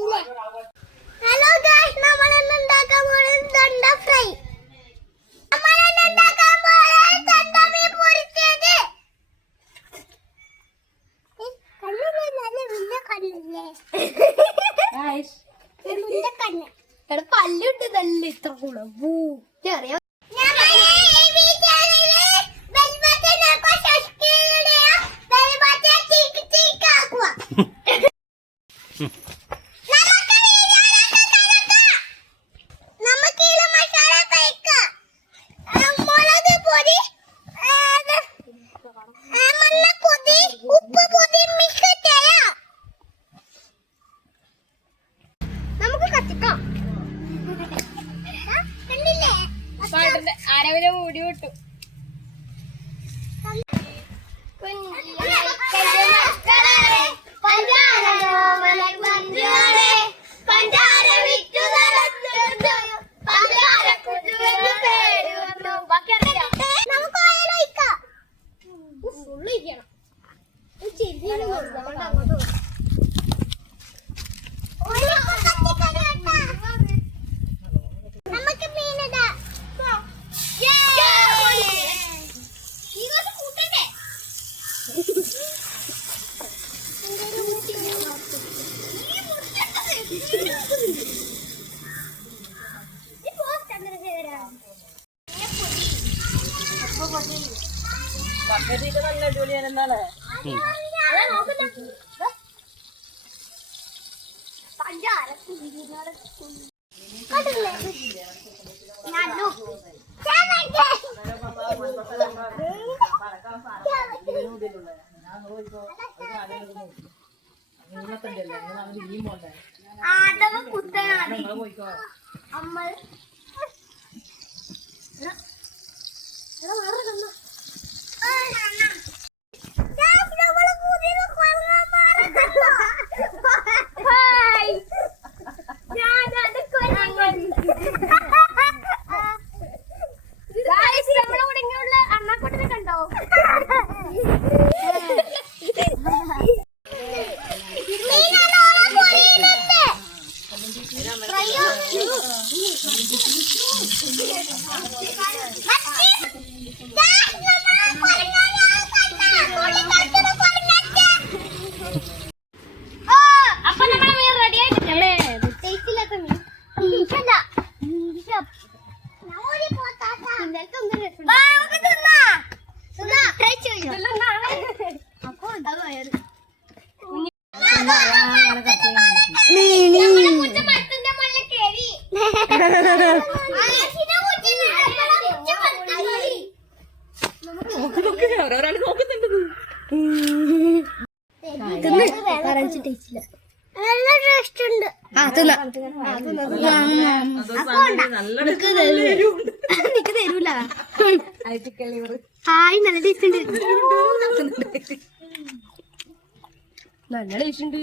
Hello guys, നമ്മൾ ഇന്ന് ഉണ്ടാക്കാൻ പോകുന്നത് ദണ്ട ഫ്രൈ. നമ്മൾ ഇന്ന് ഉണ്ടാക്കാൻ പോകുന്നത് ദണ്ട മീൻ പൊരിച്ചത്. കണ്ണിലെ നല്ല വലിയ കണ്ണില്ലേ ഗൈസ്, വലിയ കണ്ണ്. എടാ പല്ലുണ്ട് നല്ല ഇത്ര കൂടെ അറിയാം. ആരവരെ മൂടി വിട്ടു. നല്ല അടിപൊളിയാണ്. എന്താണ് ഒരാൾ നോക്കുന്നുണ്ട്. തരൂല. ഹായ്, നല്ല ടേസ്റ്റ് ഉണ്ട്. നല്ല ടേസ്റ്റ് ഉണ്ട്.